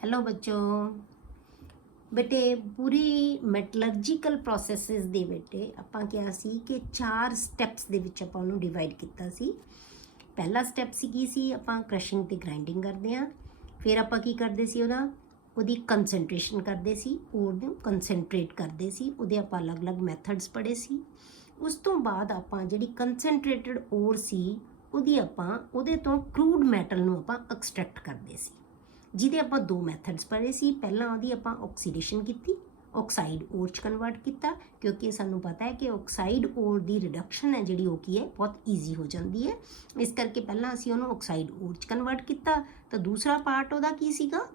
Hello ਬੱਚੋ ਬੇਟੇ ਪੂਰੀ ਮੈਟਲਰਜੀਕਲ processes ਦੇ ਬੇਟੇ ਆਪਾਂ ਕਿਹਾ ਸੀ ਕਿ 4 ਸਟੈਪਸ ਦੇ ਵਿੱਚ ਆਪਾਂ ਉਹਨੂੰ ਡਿਵਾਈਡ ਕੀਤਾ ਸੀ। ਪਹਿਲਾ ਸਟੈਪ ਸੀ ਕੀ ਸੀ, ਆਪਾਂ ਕ੍ਰਸ਼ਿੰਗ ਤੇ ਗ੍ਰਾਈਂਡਿੰਗ ਕਰਦੇ ਹਾਂ। ਫਿਰ ਆਪਾਂ ਕੀ ਕਰਦੇ ਸੀ, ਉਹਦੀ ਕੰਸੈਂਟ੍ਰੇਸ਼ਨ ਕਰਦੇ ਸੀ, ਉਹਨੂੰ ਕੰਸੈਂਟਰੇਟ ਕਰਦੇ ਸੀ। ਉਹਦੇ ਆਪਾਂ ਅਲੱਗ-ਅਲੱਗ ਮੈਥਡਸ ਪੜ੍ਹੇ ਸੀ। ਉਸ ਤੋਂ ਬਾਅਦ ਆਪਾਂ ਜਿਹੜੀ ਕੰਸੈਂਟਰੇਟਡ ਓਰ ਸੀ ਉਹਦੇ ਤੋਂ ਕਰੂਡ ਮੈਟਲ ਨੂੰ ਆਪਾਂ ਐਕਸਟ੍ਰੈਕਟ ਕਰਦੇ ਸੀ, ਜਿਹਦੇ ਆਪਾਂ 2 ਮੈਥਡਸ ਪੜ੍ਹੇ ਸੀ। ਪਹਿਲਾਂ ਉਹਦੀ ਆਪਾਂ ਆਕਸੀਡੇਸ਼ਨ ਕੀਤੀ, ਆਕਸਾਈਡ ਓਰ 'ਚ ਕਨਵਰਟ ਕੀਤਾ, ਕਿਉਂਕਿ ਸਾਨੂੰ ਪਤਾ ਹੈ ਕਿ ਆਕਸਾਈਡ ਓਰ ਦੀ ਰਿਡਕਸ਼ਨ ਹੈ ਜਿਹੜੀ ਉਹ ਕੀ ਹੈ, ਬਹੁਤ ਈਜ਼ੀ ਹੋ ਜਾਂਦੀ ਹੈ। ਇਸ ਕਰਕੇ ਪਹਿਲਾਂ ਅਸੀਂ ਉਹਨੂੰ ਆਕਸਾਈਡ ਓਰ 'ਚ ਕਨਵਰਟ ਕੀਤਾ। ਤਾਂ ਦੂਸਰਾ ਪਾਰਟ ਉਹਦਾ ਕੀ ਸੀਗਾ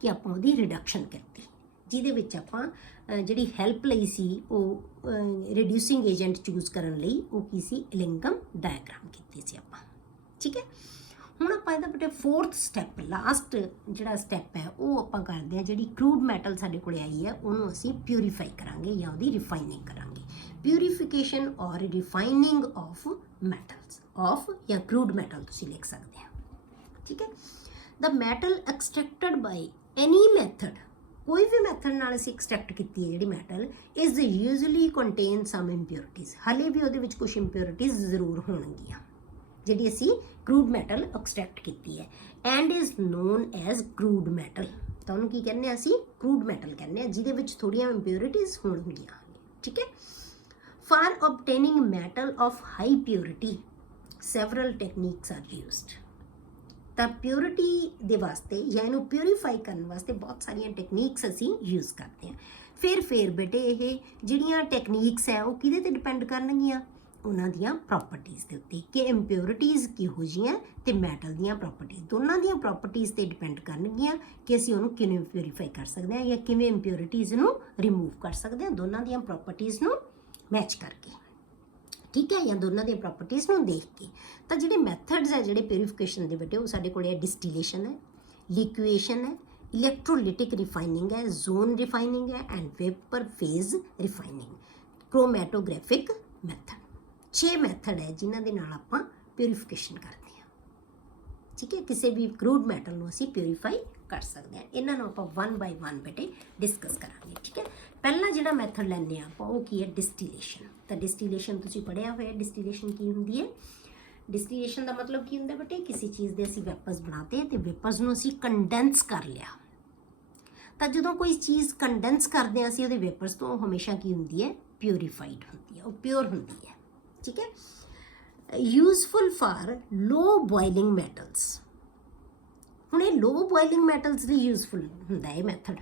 ਕਿ ਆਪਾਂ ਉਹਦੀ ਰਿਡਕਸ਼ਨ ਕੀਤੀ, ਜਿਹਦੇ ਵਿੱਚ ਆਪਾਂ ਜਿਹੜੀ ਹੈਲਪ ਲਈ ਸੀ ਉਹ ਰਿਡਿਊਸਿੰਗ ਏਜੰਟ ਚੂਜ਼ ਕਰਨ ਲਈ ਉਹ ਕੀ ਸੀ, ਇਲਿੰਗਮ ਡਾਇਗਰਾਮ ਕੀਤੀ ਸੀ ਆਪਾਂ। ਠੀਕ ਹੈ, ਹੁਣ ਆਪਾਂ ਇਹਦਾ ਬੇਟੇ 4th ਸਟੈਪ, ਲਾਸਟ ਜਿਹੜਾ ਸਟੈਪ ਹੈ ਉਹ ਆਪਾਂ ਕਰਦੇ ਹਾਂ। ਜਿਹੜੀ ਕਰੂਡ ਮੈਟਲ ਸਾਡੇ ਕੋਲ ਆਈ ਹੈ ਉਹਨੂੰ ਅਸੀਂ ਪਿਊਰੀਫਾਈ ਕਰਾਂਗੇ ਜਾਂ ਉਹਦੀ ਰਿਫਾਈਨਿੰਗ ਕਰਾਂਗੇ। ਪਿਊਰੀਫਿਕੇਸ਼ਨ ਔਰ ਰਿਫਾਈਨਿੰਗ ਆਫ ਮੈਟਲਸ ਆਫ ਜਾਂ ਕਰੂਡ ਮੈਟਲ ਤੁਸੀਂ ਲਿਖ ਸਕਦੇ ਹੋ। ਠੀਕ ਹੈ, the metal ਐਕਸਟ੍ਰੈਕਟਡ by any method, ਕੋਈ ਵੀ ਮੈਥਡ ਨਾਲ ਅਸੀਂ ਐਕਸਟ੍ਰੈਕਟ ਕੀਤੀ ਹੈ ਜਿਹੜੀ ਮੈਟਲ, ਇਜ਼ ਯੂਜ਼ਲੀ ਕੰਟੇਨ ਸਮ ਇੰਪਿਓਰਿਟੀਜ਼। ਹਾਲੇ ਵੀ ਉਹਦੇ ਵਿੱਚ ਕੁਝ ਇੰਪਿਓਰਿਟੀਜ਼ ਜ਼ਰੂਰ ਹੋਣਗੀਆਂ ਜਿਹੜੀ ਅਸੀਂ ਕਰੂਡ ਮੈਟਲ ਐਕਸਟ੍ਰੈਕਟ ਕੀਤੀ ਹੈ, and is non as crude metal. ਤਾਂ ਉਹਨੂੰ ਕੀ ਕਹਿੰਦੇ ਹਾਂ ਅਸੀਂ, ਕਰੂਡ ਮੈਟਲ ਕਹਿੰਦੇ ਹਾਂ, ਜਿਹਦੇ ਵਿੱਚ ਥੋੜ੍ਹੀਆਂ ਇੰਪਿਓਰਿਟੀਜ਼ ਹੋਣਗੀਆਂ। ਠੀਕ ਹੈ, for obtaining metal of high purity several techniques are used. ਤਾਂ ਪਿਓਰਿਟੀ ਦੇ ਵਾਸਤੇ ਜਾਂ ਇਹਨੂੰ ਪਿਊਰੀਫਾਈ ਕਰਨ ਵਾਸਤੇ ਬਹੁਤ ਸਾਰੀਆਂ ਟੈਕਨੀਕਸ ਅਸੀਂ ਯੂਜ਼ ਕਰਦੇ ਹਾਂ। ਫਿਰ ਬੇਟੇ ਇਹ ਜਿਹੜੀਆਂ ਟੈਕਨੀਕਸ ਹੈ ਉਹ ਕਿਹਦੇ 'ਤੇ ਡਿਪੈਂਡ ਕਰਨਗੀਆਂ, ਉਹਨਾਂ ਦੀਆਂ ਪ੍ਰੋਪਰਟੀਜ਼ ਦੇ ਉੱਤੇ, ਕਿ ਇੰਪਿਓਰਿਟੀਜ਼ ਕਿਹੋ ਜਿਹੀਆਂ ਤੇ ਮੈਟਲ ਦੀਆਂ ਪ੍ਰੋਪਰਟੀਜ਼, ਦੋਨਾਂ ਦੀਆਂ ਪ੍ਰੋਪਰਟੀਜ਼ 'ਤੇ ਡਿਪੈਂਡ ਕਰਨਗੀਆਂ ਕਿ ਅਸੀਂ ਉਹਨੂੰ ਕਿਵੇਂ ਪਿਊਰੀਫਾਈ ਕਰ ਸਕਦੇ ਹਾਂ ਜਾਂ ਕਿਵੇਂ ਇੰਪਿਓਰਿਟੀਜ਼ ਨੂੰ ਰਿਮੂਵ ਕਰ ਸਕਦੇ ਹਾਂ, ਦੋਨਾਂ ਦੀਆਂ ਪ੍ਰੋਪਰਟੀਜ਼ ਨੂੰ ਮੈਚ ਕਰਕੇ। ਠੀਕ ਹੈ, ਜਾਂ ਦੋਨਾਂ ਦੀਆਂ ਪ੍ਰੋਪਰਟੀਜ਼ ਨੂੰ ਦੇਖ ਕੇ। ਤਾਂ ਜਿਹੜੇ ਮੈਥਡਸ ਹੈ ਜਿਹੜੇ ਪਿਊਰੀਫਿਕੇਸ਼ਨ ਦੇ ਬੇਟੇ, ਉਹ ਸਾਡੇ ਕੋਲ ਹੈ ਡਿਸਟੀਲੇਸ਼ਨ ਹੈ, ਲਿਕੁਏਸ਼ਨ ਹੈ, ਇਲੈਕਟ੍ਰੋਲਿਟਿਕ ਰਿਫਾਈਨਿੰਗ ਹੈ, ਜ਼ੋਨ ਰਿਫਾਈਨਿੰਗ ਹੈ, and vapour phase refining, chromatographic method. 6 method ਹੈ ਜਿਨ੍ਹਾਂ ਦੇ ਨਾਲ ਆਪਾਂ ਪਿਊਰੀਫਿਕੇਸ਼ਨ ਕਰਦੇ ਹਾਂ। ਠੀਕ ਹੈ, ਕਿਸੇ ਵੀ ਕਰੂਡ ਮੈਟਲ ਨੂੰ ਅਸੀਂ ਪਿਊਰੀਫਾਈ ਕਰ ਸਕਦੇ ਹਾਂ। ਇਹਨਾਂ ਨੂੰ ਆਪਾਂ 1 ਬਾਈ 1 ਬੇਟੇ ਡਿਸਕਸ ਕਰਾਂਗੇ। ਠੀਕ ਹੈ, ਪਹਿਲਾ ਜਿਹੜਾ ਮੈਥਡ ਲੈਂਦੇ ਹਾਂ ਆਪਾਂ ਉਹ ਕੀ ਹੈ, ਡਿਸਟੀਲੇਸ਼ਨ। ਤਾਂ ਡਿਸਟੀਲੇਸ਼ਨ ਤੁਸੀਂ ਪੜ੍ਹਿਆ ਹੋਇਆ, ਡਿਸਟੀਲੇਸ਼ਨ ਕੀ ਹੁੰਦੀ ਹੈ। ਡਿਸਟੀਲੇਸ਼ਨ ਦਾ ਮਤਲਬ ਕੀ ਹੁੰਦਾ ਬੇਟੇ, ਕਿਸੇ ਚੀਜ਼ ਦੇ ਅਸੀਂ ਵੇਪਰਸ ਬਣਾਤੇ ਤੇ ਵੇਪਰਸ ਨੂੰ ਅਸੀਂ ਕੰਡੈਂਸ ਕਰ ਲਿਆ। ਤਾਂ ਜਦੋਂ ਕੋਈ ਚੀਜ਼ ਕੰਡੈਂਸ ਕਰਦੇ ਹਾਂ ਅਸੀਂ ਉਹਦੇ ਵੇਪਰਸ ਤੋਂ, ਉਹ ਹਮੇਸ਼ਾ ਕੀ ਹੁੰਦੀ ਹੈ, ਪਿਊਰੀਫਾਈਡ ਹੁੰਦੀ ਹੈ, ਉਹ ਪਿਓਰ ਹੁੰਦੀ ਹੈ। ਠੀਕ ਹੈ, useful for low boiling metals. ਹੁਣ ਇਹ ਲੋ ਬੋਇਲਿੰਗ ਮੈਟਲਸ ਲਈ ਯੂਜ਼ਫੁਲ ਹੁੰਦਾ ਇਹ ਮੈਥਡ,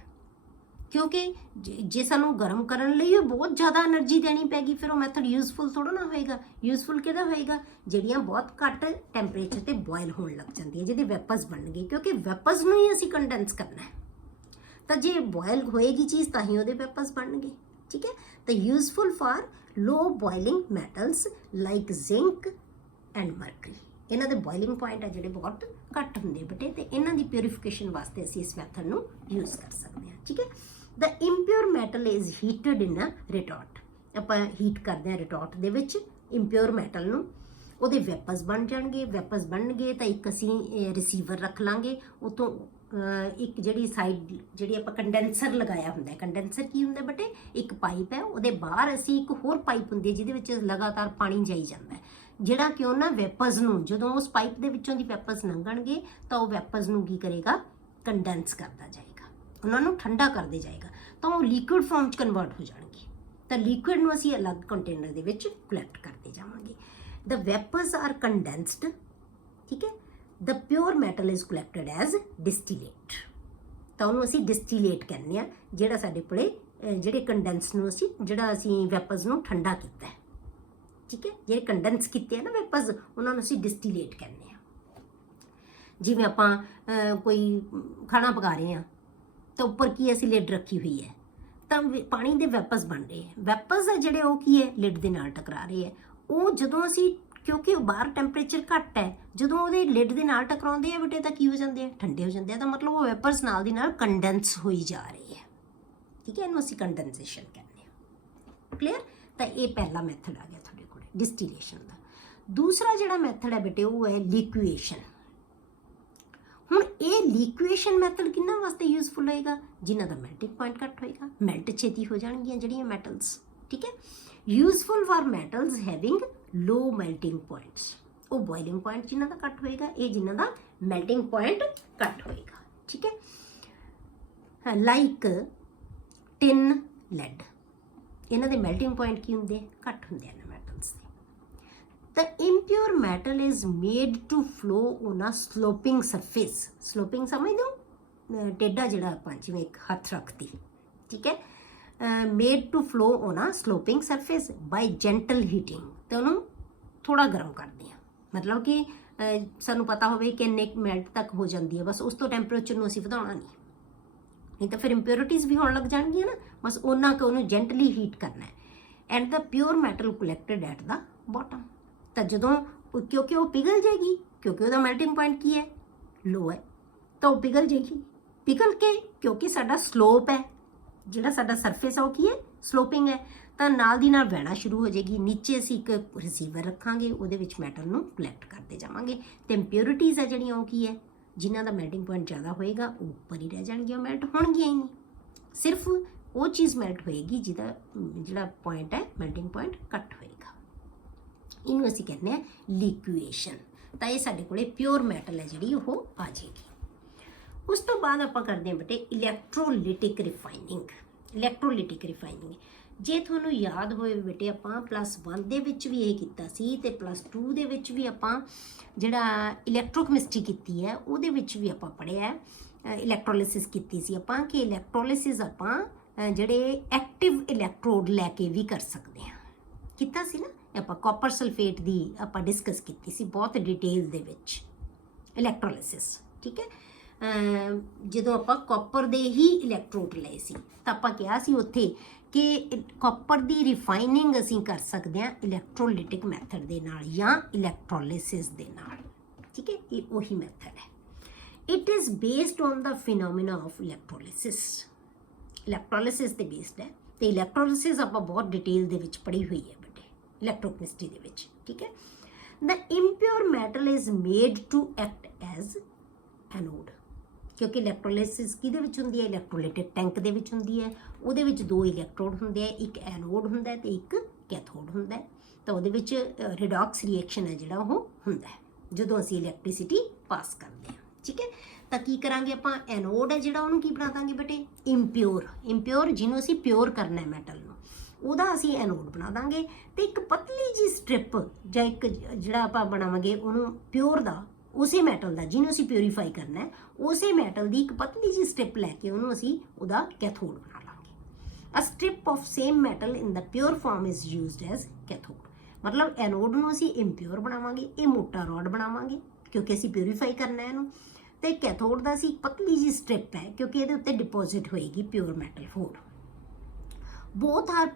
ਕਿਉਂਕਿ ਜੇ ਸਾਨੂੰ ਗਰਮ ਕਰਨ ਲਈ ਬਹੁਤ ਜ਼ਿਆਦਾ એનર્ਜੀ ਦੇਣੀ ਪੈਗੀ, ਫਿਰ ਉਹ ਮੈਥਡ ਯੂਜ਼ਫੁਲ ਥੋੜਾ ਨਾ ਹੋਏਗਾ। ਯੂਜ਼ਫੁਲ ਕਿਹਦਾ ਹੋਏਗਾ, ਜਿਹੜੀਆਂ ਬਹੁਤ ਘੱਟ ਟੈਂਪਰੇਚਰ ਤੇ ਬੋਇਲ ਹੋਣ ਲੱਗ ਜਾਂਦੀਆਂ, ਜਿਹਦੇ ਵੈਪਰਸ ਬਣਨਗੇ, ਕਿਉਂਕਿ ਵੈਪਰਸ ਨੂੰ ਹੀ ਅਸੀਂ ਕੰਡੈਂਸ ਕਰਨਾ ਹੈ। ਤਾਂ ਜੇ ਬੋਇਲ ਹੋਏਗੀ ਚੀਜ਼ ਤਾਂ ਹੀ ਉਹਦੇ ਵੈਪਰਸ ਬਣਨਗੇ। ਠੀਕ ਹੈ, ਤਾਂ useful for low boiling metals like zinc and mercury. ਇਹਨਾਂ ਦੇ ਬੋਇਲਿੰਗ ਪੁਆਇੰਟ ਆ ਜਿਹੜੇ ਬਹੁਤ ਘੱਟ ਹੁੰਦੇ ਬੇਟੇ, ਤੇ ਇਹਨਾਂ ਦੀ ਪਿਊਰੀਫਿਕੇਸ਼ਨ ਵਾਸਤੇ ਅਸੀਂ ਇਸ ਮੈਥਡ ਨੂੰ ਯੂਜ਼ ਕਰ ਸਕਦੇ ਹਾਂ। ਠੀਕ ਹੈ, the impure metal is heated ਇਨ ਅ ਰਿਟੋਰਟ। ਆਪਾਂ ਹੀਟ ਕਰਦੇ ਹਾਂ ਰਿਟੋਰਟ ਦੇ ਵਿੱਚ ਇੰਪਿਓਰ ਮੈਟਲ ਨੂੰ, ਉਹਦੇ ਵੈਪਰਸ ਬਣ ਜਾਣਗੇ। ਵੈਪਰਸ ਬਣਨਗੇ ਤਾਂ ਇੱਕ ਅਸੀਂ ਰਿਸੀਵਰ ਰੱਖ ਲਾਂਗੇ, ਉਤੋਂ ਇੱਕ ਜਿਹੜੀ ਸਾਈਡ ਜਿਹੜੀ ਆਪਾਂ ਕੰਡੈਂਸਰ ਲਗਾਇਆ ਹੁੰਦਾ ਹੈ। ਕੰਡੈਂਸਰ ਕੀ ਹੁੰਦਾ ਬੇਟੇ, ਇੱਕ ਪਾਈਪ ਹੈ, ਉਹਦੇ ਬਾਹਰ ਅਸੀਂ ਇੱਕ ਹੋਰ ਪਾਈਪ ਹੁੰਦੀ ਹੈ ਜਿਹਦੇ ਵਿੱਚ ਲਗਾਤਾਰ ਪਾਣੀ ਜਾਈ ਜਾਂਦਾ ਹੈ, ਜਿਹੜਾ ਕਿ ਉਹਨਾਂ ਵੈਪਰਸ ਨੂੰ, ਜਦੋਂ ਉਸ ਪਾਈਪ ਦੇ ਵਿੱਚੋਂ ਦੀ ਵੈਪਰਸ ਲੰਘਣਗੇ ਤਾਂ ਉਹ ਵੈਪਰਸ ਨੂੰ ਕੀ ਕਰੇਗਾ, ਕੰਡੈਂਸ ਕਰਦਾ ਜਾਏਗਾ, ਉਹਨਾਂ ਨੂੰ ਠੰਡਾ ਕਰਦੇ ਜਾਏਗਾ, ਤਾਂ ਉਹ ਲਿਕੁਇਡ ਫਾਰਮ 'ਚ ਕਨਵਰਟ ਹੋ ਜਾਣਗੇ। ਤਾਂ ਲਿਕੁਇਡ ਨੂੰ ਅਸੀਂ ਅਲੱਗ ਕੰਟੇਨਰ ਦੇ ਵਿੱਚ ਕਲੈਕਟ ਕਰਦੇ ਜਾਵਾਂਗੇ। ਦ ਵੈਪਰਸ ਆਰ ਕੰਡੈਂਸਡ। ਠੀਕ ਹੈ, ਦ pure metal is collected as ਡਿਸਟੀਲੇਟ। ਤਾਂ ਉਹਨੂੰ ਅਸੀਂ ਡਿਸਟੀਲੇਟ ਕਹਿੰਦੇ ਹਾਂ, ਜਿਹੜਾ ਸਾਡੇ ਕੋਲੇ ਜਿਹੜੇ ਕੰਡੈਂਸ ਨੂੰ ਜਿਹੜਾ ਅਸੀਂ ਵੈਪਰਸ ਨੂੰ ਠੰਡਾ ਕੀਤਾ ਹੈ। ਠੀਕ ਹੈ, ਜਿਹੜੇ ਕੰਡੈਂਸ ਕੀਤੇ ਆ ਨਾ ਵੈਪਰਸ, ਉਹਨਾਂ ਨੂੰ ਅਸੀਂ ਡਿਸਟੀਲੇਟ ਕਹਿੰਦੇ ਹਾਂ। ਜਿਵੇਂ ਆਪਾਂ ਕੋਈ ਖਾਣਾ ਪਕਾ ਰਹੇ ਹਾਂ ਤਾਂ ਉੱਪਰ ਕੀ ਅਸੀਂ ਲਿਡ ਰੱਖੀ ਹੋਈ ਹੈ, ਤਾਂ ਪਾਣੀ ਦੇ ਵੈਪਰਸ ਬਣ ਰਹੇ ਹੈ। ਵੈਪਰਸ ਹੈ ਜਿਹੜੇ ਉਹ ਕੀ ਹੈ, ਲਿਡ ਦੇ ਨਾਲ ਟਕਰਾ ਰਹੇ ਹੈ। ਉਹ ਜਦੋਂ ਅਸੀਂ, ਕਿਉਂਕਿ ਬਾਹਰ ਟੈਂਪਰੇਚਰ ਘੱਟ ਹੈ, ਜਦੋਂ ਉਹਦੇ ਲਿਡ ਦੇ ਨਾਲ ਟਕਰਾਉਂਦੇ ਆ ਬੇਟੇ ਤਾਂ ਕੀ ਹੋ ਜਾਂਦੇ ਆ, ਠੰਡੇ ਹੋ ਜਾਂਦੇ ਆ। ਤਾਂ ਮਤਲਬ ਉਹ ਵੈਪਰਸ ਨਾਲ ਦੀ ਨਾਲ ਕੰਡੈਂਸ ਹੋਈ ਜਾ ਰਹੀ ਹੈ। ਠੀਕ ਹੈ, ਇਹਨੂੰ ਅਸੀਂ ਕੰਡੈਂਸੇਸ਼ਨ ਕਹਿੰਦੇ ਹਾਂ। ਕਲੀਅਰ, ਤਾਂ ਇਹ ਪਹਿਲਾ ਮੈਥਡ ਆ ਗਿਆ ਤੁਹਾਡੇ ਕੋਲ ਡਿਸਟੀਲੇਸ਼ਨ ਦਾ। ਦੂਸਰਾ ਜਿਹੜਾ ਮੈਥਡ ਹੈ ਬੇਟੇ ਉਹ ਹੈ ਲਿਕੁਏਸ਼ਨ। ਹੁਣ ਇਹ ਲਿਕੁਏਸ਼ਨ ਮੈਥਡ ਕਿੰਨਾ ਵਾਸਤੇ ਯੂਜ਼ਫੁਲ ਹੋਏਗਾ? ਜਿਨ੍ਹਾਂ ਦਾ ਮੈਲਟਿੰਗ ਪੁਆਇੰਟ ਘੱਟ ਹੋਏਗਾ, ਮੈਲਟ ਛੇਤੀ ਹੋ ਜਾਣਗੀਆਂ ਜਿਹੜੀਆਂ ਮੈਟਲਸ, ਠੀਕ ਹੈ। Useful for metals having low melting points, ਉਹ ਬੋਇਲਿੰਗ ਪੁਆਇੰਟ ਜਿਨ੍ਹਾਂ ਦਾ ਘੱਟ ਹੋਏਗਾ, ਇਹ ਜਿਨ੍ਹਾਂ ਦਾ ਮੈਲਟਿੰਗ ਪੁਆਇੰਟ ਘੱਟ ਹੋਏਗਾ, ਠੀਕ ਹੈ। ਲਾਈਕ ਟਿਨ, ਲੈਡ, ਇਹਨਾਂ ਦੇ ਮੈਲਟਿੰਗ ਪੁਆਇੰਟ ਕੀ ਹੁੰਦੇ? ਘੱਟ ਹੁੰਦੇ ਹਨ ਮੈਟਲਸ ਦੇ। The impure metal is made to flow on a sloping surface. Sloping ਸਮਝਦੇ ਹੋ? ਟੇਢਾ ਜਿਹੜਾ ਆਪਾਂ ਜਿਵੇਂ ਇੱਕ ਹੱਥ ਰੱਖਦੀ, ਠੀਕ ਹੈ। Made to flow on a sloping surface by gentle heating, ਤੇ ਉਹਨੂੰ ਥੋੜਾ ਗਰਮ ਕਰਦੇ ਆ, ਮਤਲਬ ਕਿ ਸਾਨੂੰ ਪਤਾ ਹੋਵੇ ਕਿ ਇੰਨੇ ਮੈਲਟ ਤੱਕ ਹੋ ਜਾਂਦੀ ਹੈ, ਬਸ ਉਸ ਤੋਂ ਟੈਂਪਰੇਚਰ ਨੂੰ ਅਸੀਂ ਵਧਾਉਣਾ ਨਹੀਂ ਤਾਂ ਫਿਰ ਇੰਪਿਓਰਿਟੀਜ਼ ਵੀ ਹੋਣ ਲੱਗ ਜਾਣਗੀਆਂ ਨਾ, ਬਸ ਉਹਨਾਂ ਕੁ ਉਹਨੂੰ ਜੈਂਟਲੀ ਹੀਟ ਕਰਨਾ ਹੈ। And the pure metal collected at the bottom, ਤਾਂ ਜਦੋਂ ਕਿਉਂਕਿ ਉਹ ਪਿਘਲ ਜਾਏਗੀ, ਕਿਉਂਕਿ ਉਹਦਾ ਮੈਲਟਿੰਗ ਪੁਆਇੰਟ ਕੀ ਹੈ? ਲੋ ਹੈ, ਤਾਂ ਉਹ ਪਿਘਲ ਜਾਏਗੀ। ਪਿਘਲ ਕੇ ਕਿਉਂਕਿ ਸਾਡਾ ਸਲੋਪ ਹੈ, ਜਿਹੜਾ ਸਾਡਾ ਸਰਫੇਸ ਆ ਉਹ ਕੀ ਹੈ? ਸਲੋਪਿੰਗ ਹੈ, ਤਾਂ ਨਾਲ ਦੀ ਨਾਲ ਵਹਿਣਾ ਸ਼ੁਰੂ ਹੋ ਜਾਏਗੀ। ਨੀਚੇ ਅਸੀਂ ਇੱਕ ਰਿਸੀਵਰ ਰੱਖਾਂਗੇ, ਉਹਦੇ ਵਿੱਚ ਮੈਟਲ ਨੂੰ ਕਲੈਕਟ ਕਰਦੇ ਜਾਵਾਂਗੇ, ਤੇ ਇੰਪਿਓਰਿਟੀਜ਼ ਹੈ ਜਿਹੜੀਆਂ ਉਹ ਕੀ ਹੈ? ਜਿਨ੍ਹਾਂ ਦਾ ਮੈਲਟਿੰਗ ਪੁਆਇੰਟ ਜ਼ਿਆਦਾ ਹੋਏਗਾ ਉਹ ਉੱਪਰ ਹੀ ਰਹਿ ਜਾਣਗੀਆਂ, ਉਹ ਮੈਲਟ ਹੋਣਗੀਆਂ ਹੀ ਨਹੀਂ। ਸਿਰਫ ਉਹ ਚੀਜ਼ ਮੈਲਟ ਹੋਏਗੀ ਜਿਹਦਾ ਜਿਹੜਾ ਪੁਆਇੰਟ ਹੈ ਮੈਲਟਿੰਗ ਪੁਆਇੰਟ ਘੱਟ ਹੋਏਗਾ। ਇਹਨੂੰ ਅਸੀਂ ਕਹਿੰਦੇ ਹਾਂ ਲਿਕੁਏਸ਼ਨ। ਤਾਂ ਇਹ ਸਾਡੇ ਕੋਲੇ ਪਿਓਰ ਮੈਟਲ ਹੈ ਜਿਹੜੀ ਉਹ ਆ ਜਾਏਗੀ। ਉਸ ਤੋਂ ਬਾਅਦ ਆਪਾਂ ਕਰਦੇ ਹਾਂ ਬੇਟੇ ਇਲੈਕਟ੍ਰੋਲਿਟਿਕ ਰਿਫਾਈਨਿੰਗ। ਇਲੈਕਟ੍ਰੋਲਿਟਿਕ ਰਿਫਾਈਨਿੰਗ ਜੇ ਤੁਹਾਨੂੰ ਯਾਦ ਹੋਵੇ ਬੇਟੇ, ਆਪਾਂ +1 ਦੇ ਵਿੱਚ ਵੀ ਇਹ ਕੀਤਾ ਸੀ, ਤੇ +2 ਦੇ ਵਿੱਚ ਵੀ ਆਪਾਂ ਜਿਹੜਾ ਇਲੈਕਟ੍ਰੋਕੈਮਿਸਟਰੀ ਕੀਤੀ ਹੈ ਉਹਦੇ ਵਿੱਚ ਵੀ ਆਪਾਂ ਪੜ੍ਹਿਆ, ਇਲੈਕਟ੍ਰੋਲਿਸਿਸ ਕੀਤੀ ਸੀ ਆਪਾਂ, ਕਿ ਇਲੈਕਟ੍ਰੋਲਿਸਿਸ ਆਪਾਂ ਜਿਹੜੇ ਐਕਟਿਵ ਇਲੈਕਟ੍ਰੋਡ ਲੈ ਕੇ ਵੀ ਕਰ ਸਕਦੇ ਹਾਂ, ਕੀਤਾ ਸੀ ਨਾ। ਆਪਾਂ ਕਾਪਰ ਸਲਫੇਟ ਦੀ ਆਪਾਂ ਡਿਸਕਸ ਕੀਤੀ ਸੀ ਬਹੁਤ ਡਿਟੇਲ ਦੇ ਵਿੱਚ ਇਲੈਕਟ੍ਰੋਲਿਸਿਸ, ਠੀਕ ਹੈ। ਜਦੋਂ ਆਪਾਂ ਕਾਪਰ ਦੇ ਹੀ ਇਲੈਕਟ੍ਰੋਡ ਲਏ ਸੀ ਤਾਂ ਆਪਾਂ ਕਿਹਾ ਸੀ ਉੱਥੇ ਕਿ ਕਾਪਰ ਦੀ ਰਿਫਾਈਨਿੰਗ ਅਸੀਂ ਕਰ ਸਕਦੇ ਹਾਂ ਇਲੈਕਟ੍ਰੋਲਿਟਿਕ ਮੈਥਡ ਦੇ ਨਾਲ ਜਾਂ ਇਲੈਕਟ੍ਰੋਲਿਸਿਸ ਦੇ ਨਾਲ, ਠੀਕ ਹੈ। ਇਹ ਉਹੀ ਮੈਥਡ ਹੈ। It is based on the phenomena of electrolysis, electrolysis ਤੇ ਬੇਸਡ ਹੈ। ਤੇ ਇਲੈਕਟ੍ਰੋਲਿਸਿਸ ਆਪਾਂ ਬਹੁਤ ਡਿਟੇਲ ਦੇ ਵਿੱਚ ਪੜ੍ਹੀ ਹੋਈ ਹੈ ਬੇਟੇ ਇਲੈਕਟ੍ਰੋਕੈਮਿਸਟਰੀ ਦੇ ਵਿੱਚ, ਠੀਕ ਹੈ। The impure metal is made to act as anode, ਕਿਉਂਕਿ ਇਲੈਕਟ੍ਰੋਲਿਸਿਸ ਕਿਹਦੇ ਵਿੱਚ ਹੁੰਦੀ ਹੈ? ਇਲੈਕਟ੍ਰੋਲਾਈਟਿਕ ਟੈਂਕ ਦੇ ਵਿੱਚ ਹੁੰਦੀ ਹੈ। ਉਹਦੇ ਵਿੱਚ 2 ਇਲੈਕਟ੍ਰੋਡ ਹੁੰਦੇ ਆ, ਇੱਕ ਐਨੋਡ ਹੁੰਦਾ ਤੇ ਇੱਕ ਕੈਥੋਡ ਹੁੰਦਾ। ਤਾਂ ਉਹਦੇ ਵਿੱਚ ਰਿਡੌਕਸ ਰਿਐਕਸ਼ਨ ਹੈ ਜਿਹੜਾ ਉਹ ਹੁੰਦਾ ਜਦੋਂ ਅਸੀਂ ਇਲੈਕਟ੍ਰਿਸਿਟੀ ਪਾਸ ਕਰਦੇ ਹਾਂ, ਠੀਕ ਹੈ। ਤਾਂ ਕੀ ਕਰਾਂਗੇ ਆਪਾਂ? ਐਨੋਡ ਹੈ ਜਿਹੜਾ ਉਹਨੂੰ ਕੀ ਬਣਾ ਦਾਂਗੇ ਬੇਟੇ? ਇੰਪਿਓਰ, ਇੰਪਿਓਰ ਜਿਹਨੂੰ ਅਸੀਂ ਪਿਓਰ ਕਰਨਾ ਹੈ ਮੈਟਲ ਨੂੰ, ਉਹਦਾ ਅਸੀਂ ਐਨੋਡ ਬਣਾ ਦਾਂਗੇ। ਤੇ ਇੱਕ ਪਤਲੀ ਜੀ ਸਟ੍ਰਿਪ ਜਾਂ ਇੱਕ ਜਿਹੜਾ ਆਪਾਂ ਬਣਾਵਾਂਗੇ ਉਹਨੂੰ ਪਿਓਰ ਦਾ, ਉਸੇ ਮੈਟਲ ਦਾ ਜਿਹਨੂੰ ਅਸੀਂ ਪਿਊਰੀਫਾਈ ਕਰਨਾ ਹੈ, ਉਸੇ ਮੈਟਲ ਦੀ ਇੱਕ ਪਤਲੀ ਜੀ ਸਟ੍ਰਿਪ ਲੈ ਕੇ ਉਹਨੂੰ ਅਸੀਂ ਉਹਦਾ ਕੈਥੋਡ ਬਣਾ ਲਾਂਗੇ। A strip of same metal in the pure form is used as cathode. ਮਤਲਬ ਐਨੋਡ ਨੂੰ ਅਸੀਂ ਇੰਪਿਓਰ ਬਣਾਵਾਂਗੇ, ਇਹ ਮੋਟਾ ਰੋਡ ਬਣਾਵਾਂਗੇ ਕਿਉਂਕਿ ਅਸੀਂ ਪਿਊਰੀਫਾਈ ਕਰਨਾ ਇਹਨੂੰ, ਤੇ ਕੈਥੋਡ ਦਾ ਅਸੀਂ ਪਤਲੀ ਜੀ ਸਟ੍ਰਿਪ ਹੈ ਕਿਉਂਕਿ ਇਹਦੇ ਉੱਤੇ ਡਿਪੋਜ਼ਿਟ ਹੋਏਗੀ ਪਿਓਰ ਮੈਟਲ ਹੋਰ। Both are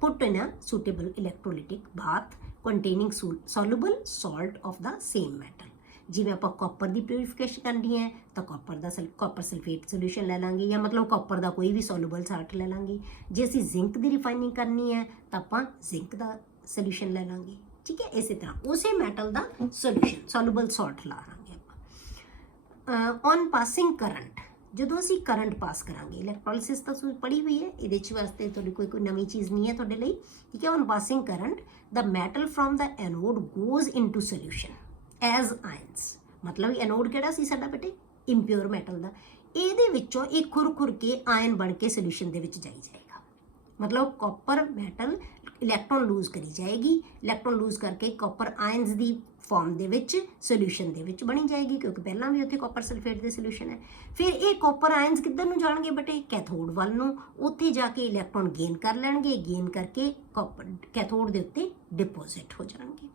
put in a suitable electrolytic bath containing soluble salt of the same metal. ਜਿਵੇਂ ਆਪਾਂ ਕਾਪਰ ਦੀ ਪਿਊਰੀਫਿਕੇਸ਼ਨ ਕਰਨੀ ਹੈ ਤਾਂ ਕਾਪਰ ਸਲਫੇਟ ਸੋਲੂਸ਼ਨ ਲੈ ਲਾਂਗੇ, ਜਾਂ ਮਤਲਬ ਕਾਪਰ ਦਾ ਕੋਈ ਵੀ ਸੋਲੂਬਲ ਸਾਲਟ ਲੈ ਲਾਂਗੇ। ਜੇ ਅਸੀਂ ਜ਼ਿੰਕ ਦੀ ਰਿਫਾਈਨਿੰਗ ਕਰਨੀ ਹੈ ਤਾਂ ਆਪਾਂ ਜ਼ਿੰਕ ਦਾ ਸੋਲੂਸ਼ਨ ਲੈ ਲਾਂਗੇ, ਠੀਕ ਹੈ। ਇਸੇ ਤਰ੍ਹਾਂ ਉਸੇ ਮੈਟਲ ਦਾ ਸੋਲੂਸ਼ਨ ਸੋਲੂਬਲ ਸਾਲਟ ਲਾ ਲਾਂਗੇ ਆਪਾਂ। ਔਨ ਪਾਸਿੰਗ ਕਰੰਟ, ਜਦੋਂ ਅਸੀਂ ਕਰੰਟ ਪਾਸ ਕਰਾਂਗੇ, ਇਲੈਕਟ੍ਰੋਲਿਸਿਸ ਤਾਂ ਤੁਸੀਂ ਪੜ੍ਹੀ ਹੋਈ ਹੈ, ਇਹਦੇ 'ਚ ਵਾਸਤੇ ਤੁਹਾਡੀ ਕੋਈ ਨਵੀਂ ਚੀਜ਼ ਨਹੀਂ ਹੈ ਤੁਹਾਡੇ ਲਈ, ਠੀਕ ਹੈ। On passing current the metal from the anode goes into solution as ions. ਮਤਲਬ ਐਨੋਡ ਕਿਹੜਾ ਸੀ ਸਾਡਾ ਬੇਟੇ? ਇੰਪਿਓਰ ਮੈਟਲ ਦਾ। ਇਹਦੇ ਵਿੱਚੋਂ ਇਹ ਖੁਰ ਕੇ ਆਇਨ ਬਣ ਕੇ ਸੋਲਿਊਸ਼ਨ ਦੇ ਵਿੱਚ ਜਾਈ ਜਾਏਗਾ। ਮਤਲਬ ਕਾਪਰ ਮੈਟਲ ਇਲੈਕਟ੍ਰੋਨ ਲੂਜ਼ ਕਰੀ ਜਾਏਗੀ, ਇਲੈਕਟ੍ਰੋਨ ਲੂਜ਼ ਕਰਕੇ ਕਾਪਰ ਆਇਨਸ ਦੀ ਫਾਰਮ ਦੇ ਵਿੱਚ ਸੋਲਿਊਸ਼ਨ ਦੇ ਵਿੱਚ ਬਣੀ ਜਾਏਗੀ, ਕਿਉਂਕਿ ਪਹਿਲਾਂ ਵੀ ਉੱਥੇ ਕਾਪਰ ਸਲਫੇਟ ਦੇ ਸੋਲਿਊਸ਼ਨ ਹੈ। ਫਿਰ ਇਹ ਕਾਪਰ ਆਇਨਸ ਕਿੱਧਰ ਨੂੰ ਜਾਣਗੇ ਬੇਟੇ? ਕੈਥੋਡ ਵੱਲ ਨੂੰ। ਉੱਥੇ ਜਾ ਕੇ ਇਲੈਕਟ੍ਰੋਨ ਗੇਨ ਕਰ ਲੈਣਗੇ, ਗੇਨ ਕਰਕੇ ਕਾਪਰ ਕੈਥੋਡ ਦੇ ਉੱਤੇ ਡਿਪੋਜ਼ਿਟ ਹੋ ਜਾਣਗੇ।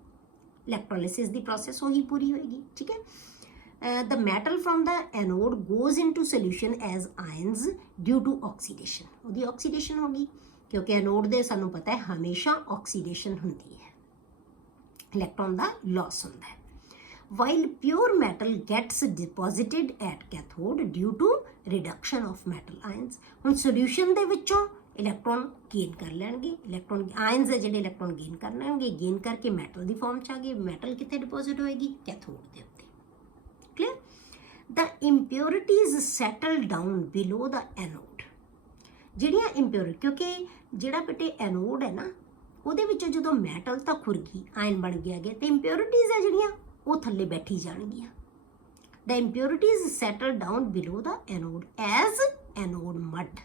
ਇਲੈਕਟ੍ਰੋਲਿਸਿਸ ਦੀ ਪ੍ਰੋਸੈਸ ਉਹੀ ਪੂਰੀ ਹੋਏਗੀ, ਠੀਕ ਹੈ। The metal from the anode goes into solution as ions due to oxidation. ਉਹਦੀ ਆਕਸੀਡੇਸ਼ਨ ਹੋ ਗਈ ਕਿਉਂਕਿ ਐਨੋਡ ਦੇ ਸਾਨੂੰ ਪਤਾ ਹੈ ਹਮੇਸ਼ਾ ਆਕਸੀਡੇਸ਼ਨ ਹੁੰਦੀ ਹੈ, ਇਲੈਕਟ੍ਰੋਨ ਦਾ ਲਾਸ ਹੁੰਦਾ ਹੈ। While pure metal gets deposited at cathode due to reduction of metal ions. ਹੁਣ ਸੋਲਿਊਸ਼ਨ ਦੇ ਵਿੱਚੋਂ ਇਲੈਕਟ੍ਰੋਨ ਗੇਨ ਕਰ ਲੈਣਗੇ, ਇਲੈਕਟ੍ਰੋਨ ਆਇਨਸ ਹੈ ਜਿਹੜੇ ਇਲੈਕਟ੍ਰੋਨ ਗੇਨ ਕਰ ਲੈਣਗੇ, ਗੇਨ ਕਰਕੇ ਮੈਟਲ ਦੀ ਫਾਰਮ 'ਚ ਆ ਗਏ। ਮੈਟਲ ਕਿੱਥੇ ਡਿਪੋਜ਼ਿਟ ਹੋਏਗੀ? ਕੈਥੋਡ ਦੇ ਉੱਤੇ। Clear? The impurities settle down below the anode. ਜਿਹੜੀਆਂ ਇੰਪਿਓਰਿਟੀ, ਕਿਉਂਕਿ ਜਿਹੜਾ ਬੇਟੇ ਐਨੋਡ ਹੈ ਨਾ ਉਹਦੇ ਵਿੱਚੋਂ ਜਦੋਂ ਮੈਟਲ ਤਾਂ ਖੁਰ ਗਈ, ਆਇਨ ਬਣ ਗਿਆ ਗਿਆ, ਤੇ ਇੰਪਿਓਰਿਟੀਜ਼ ਹੈ ਜਿਹੜੀਆਂ ਉਹ ਥੱਲੇ ਬੈਠੀ ਜਾਣਗੀਆਂ। ਦ ਇੰਪਿਓਰਿਟੀਜ਼ ਸੈਟਲ ਡਾਊਨ ਬਿਲੋ ਦ ਐਨੋਡ ਐਜ਼ ਐਨੋਡ ਮੱਡ।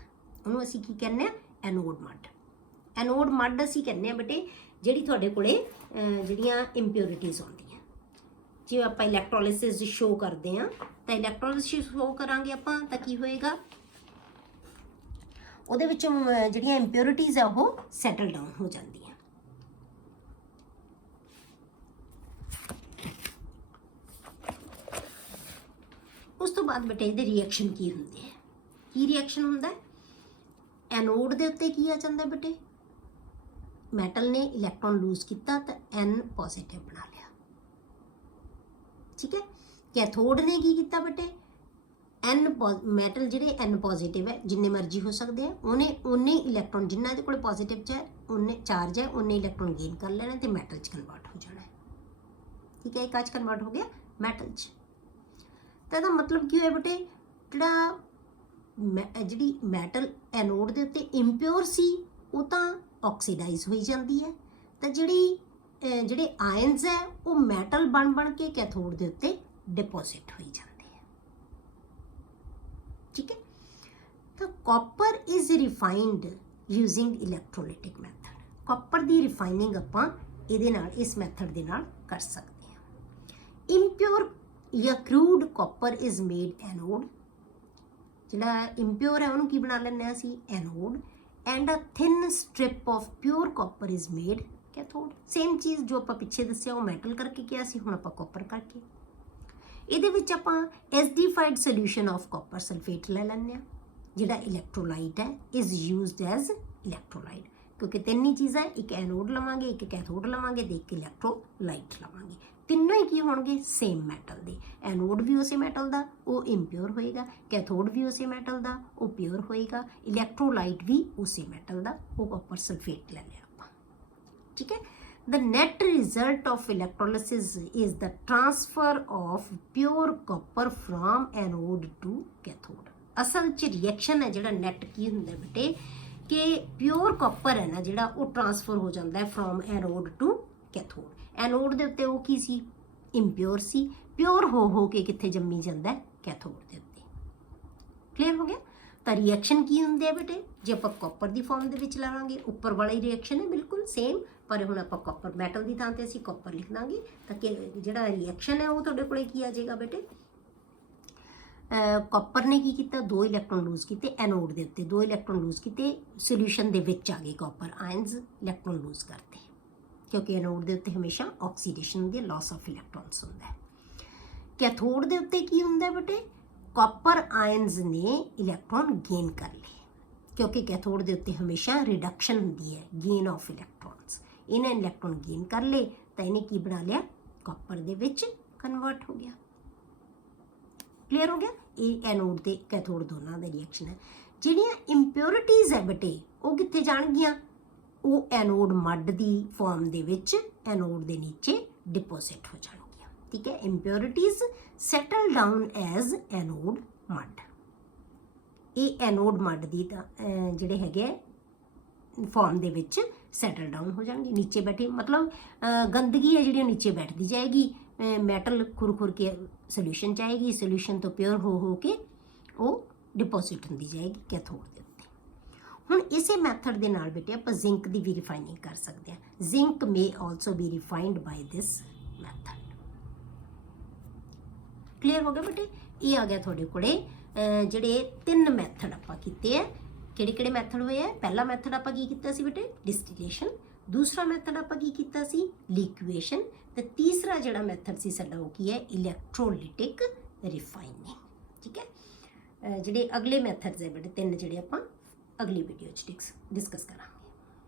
ਉਹਨੂੰ ਅਸੀਂ ਕੀ ਕਹਿੰਦੇ ਆ? Anode mud. ਐਨੋਡ ਮੱਡ ਅਸੀਂ ਕਹਿੰਦੇ ਆ ਬੇਟੇ ਜਿਹੜੀ ਤੁਹਾਡੇ ਕੋਲੇ ਜਿਹੜੀਆਂ ਇੰਪਿਓਰਿਟੀਜ਼ ਆਉਂਦੀਆਂ। ਜੇ ਆਪਾਂ ਇਲੈਕਟ੍ਰੋਲਿਸਿਸ ਸ਼ੋ ਕਰਦੇ ਆ ਤਾਂ ਇਲੈਕਟ੍ਰੋਲਿਸਿਸ ਸ਼ੋ ਕਰਾਂਗੇ ਆਪਾਂ ਤਾਂ ਕੀ ਹੋਏਗਾ? ਉਹਦੇ ਵਿੱਚੋਂ ਜਿਹੜੀਆਂ ਇੰਪਿਓਰਿਟੀਜ਼ ਆ ਉਹ ਸੈਟਲ ਡਾਊਨ ਹੋ ਜਾਂਦੀਆਂ। ਉਸ ਤੋਂ ਬਾਅਦ ਬੇਟੇ ਇਹਦੇ ਰਿਐਕਸ਼ਨ ਕੀ ਹੁੰਦੇ ਆ? ਕੀ ਰਿਐਕਸ਼ਨ ਹੁੰਦਾ? ਐਨੋਡ ਦੇ ਉੱਤੇ ਕੀ ਆ ਜਾਂਦਾ ਬੇਟੇ? ਮੈਟਲ ਨੇ ਇਲੈਕਟ੍ਰੋਨ ਲੂਜ਼ ਕੀਤਾ ਤਾਂ N ਪੋਜ਼ਿਟਿਵ ਬਣਾ ਲਿਆ, ਠੀਕ ਹੈ। ਕੈਥੋਡ ਨੇ ਕੀ ਕੀਤਾ ਬੇਟੇ? ਮੈਟਲ ਜਿਹੜੇ N ਪੋਜ਼ਿਟਿਵ ਹੈ, ਜਿੰਨੇ ਮਰਜ਼ੀ ਹੋ ਸਕਦੇ ਆ, ਉਹਨੇ ਉਨੇ ਇਲੈਕਟ੍ਰੋਨ, ਜਿੰਨਾ ਇਹਦੇ ਕੋਲ ਪੋਜ਼ਿਟਿਵ ਚਾਰਜ ਹੈ ਉਨੇ ਇਲੈਕਟ੍ਰੋਨ ਗੇਨ ਕਰ ਲੈਣਾ ਤੇ ਮੈਟਲ 'ਚ ਕਨਵਰਟ ਹੋ ਜਾਣਾ, ਠੀਕ ਹੈ। ਇੱਕ 'ਚ ਕਨਵਰਟ ਹੋ ਗਿਆ ਮੈਟਲ 'ਚ। ਤਾਂ ਇਹਦਾ ਮਤਲਬ ਕੀ ਹੋਇਆ ਬੇਟੇ? ਜਿਹੜੀ ਮੈਟਲ ਐਨੋਡ ਦੇ ਉੱਤੇ ਇੰਪਿਓਰ ਸੀ ਉਹ ਤਾਂ ਆਕਸੀਡਾਈਜ਼ ਹੋਈ ਜਾਂਦੀ ਹੈ, ਤਾਂ ਜਿਹੜੇ ਆਇਨਸ ਹੈ ਉਹ ਮੈਟਲ ਬਣ ਕੇ ਕੈਥੋਡ ਦੇ ਉੱਤੇ ਡਿਪੋਜ਼ਿਟ ਹੋਈ ਜਾਂਦੇ ਹੈ, ਠੀਕ ਹੈ। ਤਾਂ copper is refined using electrolytic method. Copper ਦੀ ਰਿਫਾਈਨਿੰਗ ਆਪਾਂ ਇਹਦੇ ਨਾਲ, ਇਸ ਮੈਥਡ ਦੇ ਨਾਲ ਕਰ ਸਕਦੇ ਹਾਂ। ਇੰਪਿਓਰ ਜਾਂ crude copper is made anode. ਜਿਹੜਾ ਇੰਪਿਓਰ ਹੈ ਉਹਨੂੰ ਕੀ ਬਣਾ ਲੈਂਦੇ ਹਾਂ ਅਸੀਂ? Anode. And a thin strip of pure copper is made cathode. Same ਚੀਜ਼ ਜੋ ਆਪਾਂ ਪਿੱਛੇ ਦੱਸਿਆ ਉਹ ਮੈਟਲ ਕਰਕੇ ਕਿਹਾ ਸੀ, ਹੁਣ ਆਪਾਂ ਕਾਪਰ ਕਰਕੇ। ਇਹਦੇ ਵਿੱਚ ਆਪਾਂ ਐਸਡੀਫਾਈਡ ਸੋਲਿਊਸ਼ਨ ਆਫ ਕਾਪਰ ਸਲਫੇਟ ਲੈ ਲੈਂਦੇ ਹਾਂ। ਜਿਹੜਾ ਇਲੈਕਟ੍ਰੋਲਾਈਟ ਹੈ ਇਜ਼ ਯੂਜ਼ਡ ਐਜ਼ ਇਲੈਕਟ੍ਰੋਲਾਈਟ, ਕਿਉਂਕਿ ਤਿੰਨ ਹੀ ਚੀਜ਼ਾਂ, ਇੱਕ ਐਨੋਡ ਲਵਾਂਗੇ, ਇੱਕ ਕੈਥੋਡ ਲਵਾਂਗੇ ਤੇ ਇੱਕ ਇਲੈਕਟ੍ਰੋਲਾਈਟ ਲਵਾਂਗੇ। ਤਿੰਨੋਂ ਹੀ ਕੀ ਹੋਣਗੇ? ਸੇਮ ਮੈਟਲ ਦੇ। ਐਨੋਡ ਵੀ ਉਸੇ ਮੈਟਲ ਦਾ, ਉਹ ਇੰਪਿਓਰ ਹੋਏਗਾ। ਕੈਥੋਡ ਵੀ ਉਸੇ ਮੈਟਲ ਦਾ, ਉਹ ਪਿਓਰ ਹੋਏਗਾ। ਇਲੈਕਟ੍ਰੋਲਾਈਟ ਵੀ ਉਸੇ ਮੈਟਲ ਦਾ, ਉਹ ਕਾਪਰ ਸਲਫੇਟ ਲੈ ਲਿਆ ਆਪਾਂ, ਠੀਕ ਹੈ। The net result of electrolysis is the transfer of pure copper from anode to cathode। ਅਸਲ 'ਚ ਰਿਐਕਸ਼ਨ ਹੈ ਜਿਹੜਾ ਨੈਟ ਕੀ ਹੁੰਦਾ ਬੇਟੇ ਕਿ ਪਿਓਰ ਕਾਪਰ ਹੈ ਨਾ ਜਿਹੜਾ ਉਹ ਟਰਾਂਸਫਰ ਹੋ ਜਾਂਦਾ ਹੈ ਫਰੋਮ ਐਨੋਡ ਟੂ ਕੈਥੋਡ। ਐਨੋਡ ਦੇ ਉੱਤੇ ਉਹ ਕੀ ਸੀ? ਇੰਪਿਓਰ ਸੀ। ਪਿਓਰ ਹੋ ਕੇ ਕਿੱਥੇ ਜੰਮੀ ਜਾਂਦਾ? ਕੈਥੋਡ ਦੇ ਉੱਤੇ। ਕਲੀਅਰ ਹੋ ਗਿਆ? ਤਾਂ ਰਿਐਕਸ਼ਨ ਕੀ ਹੁੰਦੇ ਆ ਬੇਟੇ? ਜੇ ਆਪਾਂ ਕਾਪਰ ਦੀ ਫਾਰਮ ਦੇ ਵਿੱਚ ਲਾਵਾਂਗੇ, ਉੱਪਰ ਵਾਲੀ ਰਿਐਕਸ਼ਨ ਹੈ ਬਿਲਕੁਲ ਸੇਮ, ਪਰ ਹੁਣ ਆਪਾਂ ਕਾਪਰ ਮੈਟਲ ਦੀ ਥਾਂ ਤੇ ਅਸੀਂ ਕਾਪਰ ਲਿਖ ਦਾਂਗੇ ਤਾਂ ਕਿ ਜਿਹੜਾ ਰਿਐਕਸ਼ਨ ਹੈ ਉਹ ਤੁਹਾਡੇ ਕੋਲੇ ਕੀ ਆ ਜਾਏਗਾ ਬੇਟੇ? ਕਾਪਰ ਨੇ ਕੀ ਕੀਤਾ? 2 ਇਲੈਕਟ੍ਰੋਨ ਲੂਜ਼ ਕੀਤੇ ਐਨੋਡ ਦੇ ਉੱਤੇ, 2 ਇਲੈਕਟ੍ਰੋਨ ਲੂਜ਼ ਕੀਤੇ, ਸੋਲਿਊਸ਼ਨ ਦੇ ਵਿੱਚ ਆ ਗਏ ਕਾਪਰ ਆਇਨਸ, ਇਲੈਕਟ੍ਰੋਨ ਲੂਜ਼ ਕਰਤੇ, ਕਿਉਂਕਿ ਐਨੋਡ ਦੇ ਉੱਤੇ ਹਮੇਸ਼ਾ ਆਕਸੀਡੇਸ਼ਨ ਹੁੰਦੀ ਹੈ, ਲਾਸ ਆਫ ਇਲੈਕਟ੍ਰੋਨਸ ਹੁੰਦਾ ਹੈ। ਕੈਥੋਡ ਦੇ ਉੱਤੇ ਕੀ ਹੁੰਦਾ ਬੇਟੇ? ਕਾਪਰ ਆਇਨਸ ਨੇ ਇਲੈਕਟ੍ਰੋਨ ਗੇਨ ਕਰ ਲਏ, ਕਿਉਂਕਿ ਕੈਥੋਡ ਦੇ ਉੱਤੇ ਹਮੇਸ਼ਾ ਰਿਡਕਸ਼ਨ ਹੁੰਦੀ ਹੈ, ਗੇਨ ਆਫ ਇਲੈਕਟ੍ਰੋਨਸ। ਇਹਨੇ ਇਲੈਕਟ੍ਰੋਨ ਗੇਨ ਕਰ ਲਏ ਤਾਂ ਇਹਨੇ ਕੀ ਬਣਾ ਲਿਆ? ਕਾਪਰ ਦੇ ਵਿੱਚ ਕਨਵਰਟ ਹੋ ਗਿਆ। ਕਲੀਅਰ ਹੋ ਗਿਆ? ਇਹ ਐਨੋਡ ਤੇ ਕੈਥੋਡ ਦੋਨਾਂ ਦਾ ਰਿਐਕਸ਼ਨ ਹੈ। ਜਿਹੜੀਆਂ ਇੰਪਿਓਰਿਟੀਜ਼ ਹੈ ਬੇਟੇ ਉਹ ਕਿੱਥੇ ਜਾਣਗੀਆਂ? ਉਹ ਐਨੋਡ ਮੱਡ ਦੀ ਫਾਰਮ ਦੇ ਵਿੱਚ ਐਨੋਡ ਦੇ ਨੀਚੇ ਡਿਪੋਜ਼ਿਟ ਹੋ ਜਾਣਗੀਆਂ, ਠੀਕ ਹੈ। ਇੰਪਿਓਰਿਟੀਜ਼ settle down as anode mud. ਇਹ ਐਨੋਡ ਮੱਡ ਦੀ ਤਾਂ ਜਿਹੜੇ ਹੈਗੇ ਫਾਰਮ ਦੇ ਵਿੱਚ ਸੈਟਲ ਡਾਊਨ ਹੋ ਜਾਣਗੇ, ਨੀਚੇ ਬੈਠੇ, ਮਤਲਬ ਗੰਦਗੀ ਹੈ ਜਿਹੜੀ ਉਹ ਨੀਚੇ ਬੈਠਦੀ ਜਾਏਗੀ, ਮੈਟਲ ਖੁਰ ਕੇ ਸੋਲਿਊਸ਼ਨ 'ਚ ਆਏਗੀ, ਸੋਲਿਊਸ਼ਨ ਤੋਂ ਪਿਓਰ ਹੋ ਕੇ ਉਹ ਡਿਪੋਜ਼ਿਟ ਹੁੰਦੀ ਜਾਏਗੀ ਕੈਥੋਡ ਦੇ ਉੱਤੇ। ਹੁਣ ਇਸੇ ਮੈਥਡ ਦੇ ਨਾਲ ਬੇਟੇ ਆਪਾਂ ਜ਼ਿੰਕ ਦੀ ਵੀ ਰਿਫਾਈਨਿੰਗ ਕਰ ਸਕਦੇ ਹਾਂ। Zinc may also be refined by this method. Clear ਹੋ ਗਿਆ ਬੇਟੇ? ਇਹ ਆ ਗਿਆ ਤੁਹਾਡੇ ਕੋਲੇ ਜਿਹੜੇ 3 ਮੈਥਡ ਆਪਾਂ ਕੀਤੇ ਆ। ਕਿਹੜੇ ਮੈਥਡ ਹੋਏ ਆ? ਪਹਿਲਾ ਮੈਥਡ ਆਪਾਂ ਕੀ ਕੀਤਾ ਸੀ ਬੇਟੇ? ਡਿਸਟੀਲੇਸ਼ਨ। ਦੂਸਰਾ ਮੈਥਡ ਆਪਾਂ ਕੀ ਕੀਤਾ ਸੀ? ਲਿਕੁਏਸ਼ਨ। ਤੇ ਤੀਸਰਾ ਜਿਹੜਾ ਮੈਥਡ ਸੀ ਸਾਡਾ ਉਹ ਕੀ ਹੈ? ਇਲੈਕਟ੍ਰੋਲਾਈਟਿਕ ਰਿਫਾਈਨਿੰਗ, ਠੀਕ ਹੈ। ਜਿਹੜੇ ਅਗਲੇ ਮੈਥਡਸ ਹੈ ਬੇਟੇ 3 ਜਿਹੜੇ ਆਪਾਂ ਅਗਲੀ ਵੀਡੀਓ 'ਚ ਡਿਸਕਸ ਕਰਾਂਗੇ।